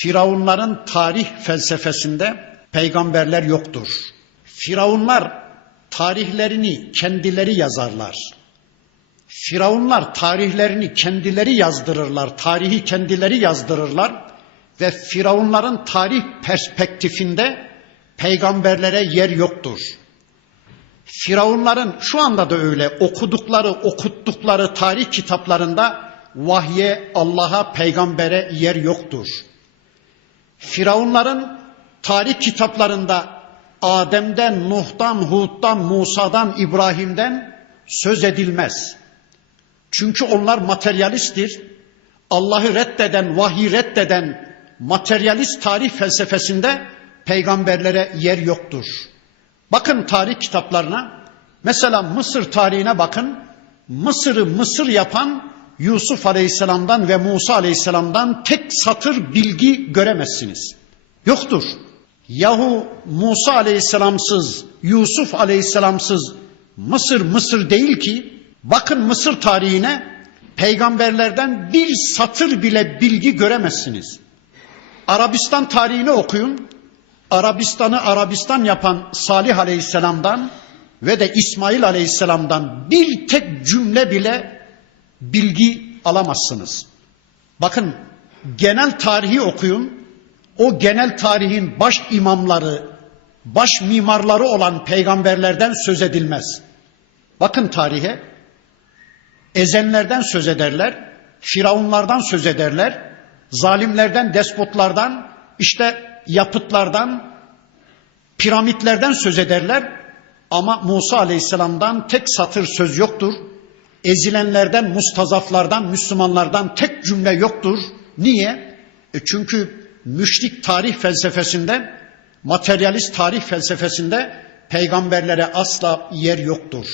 Firavunların tarih felsefesinde peygamberler yoktur. Firavunlar tarihlerini kendileri yazarlar. Firavunlar tarihlerini kendileri yazdırırlar, tarihi kendileri yazdırırlar ve firavunların tarih perspektifinde peygamberlere yer yoktur. Firavunların şu anda da öyle okudukları, okuttukları tarih kitaplarında vahye, Allah'a, peygambere yer yoktur. Firavunların tarih kitaplarında Adem'den, Nuh'tan, Hud'dan, Musa'dan, İbrahim'den söz edilmez. Çünkü onlar materyalisttir. Allah'ı reddeden, vahiy reddeden materyalist tarih felsefesinde peygamberlere yer yoktur. Bakın tarih kitaplarına. Mesela Mısır tarihine bakın. Mısır'ı Mısır yapan Yusuf Aleyhisselam'dan ve Musa Aleyhisselam'dan tek satır bilgi göremezsiniz. Yoktur. Yahu Musa Aleyhisselamsız, Yusuf Aleyhisselamsız Mısır Mısır değil ki. Bakın Mısır tarihine peygamberlerden bir satır bile bilgi göremezsiniz. Arabistan tarihini okuyun. Arabistan'ı Arabistan yapan Salih Aleyhisselam'dan ve de İsmail Aleyhisselam'dan bir tek cümle bile bilgi alamazsınız. Bakın genel tarihi okuyun. O genel tarihin baş imamları, baş mimarları olan peygamberlerden söz edilmez. Bakın tarihe. Ezenlerden söz ederler, firavunlardan söz ederler, zalimlerden, despotlardan, işte yapıtlardan, piramitlerden söz ederler ama Musa Aleyhisselam'dan tek satır söz yoktur. Ezilenlerden, mustazaflardan, Müslümanlardan tek cümle yoktur. Niye? E çünkü müşrik tarih felsefesinde, materyalist tarih felsefesinde peygamberlere asla yer yoktur.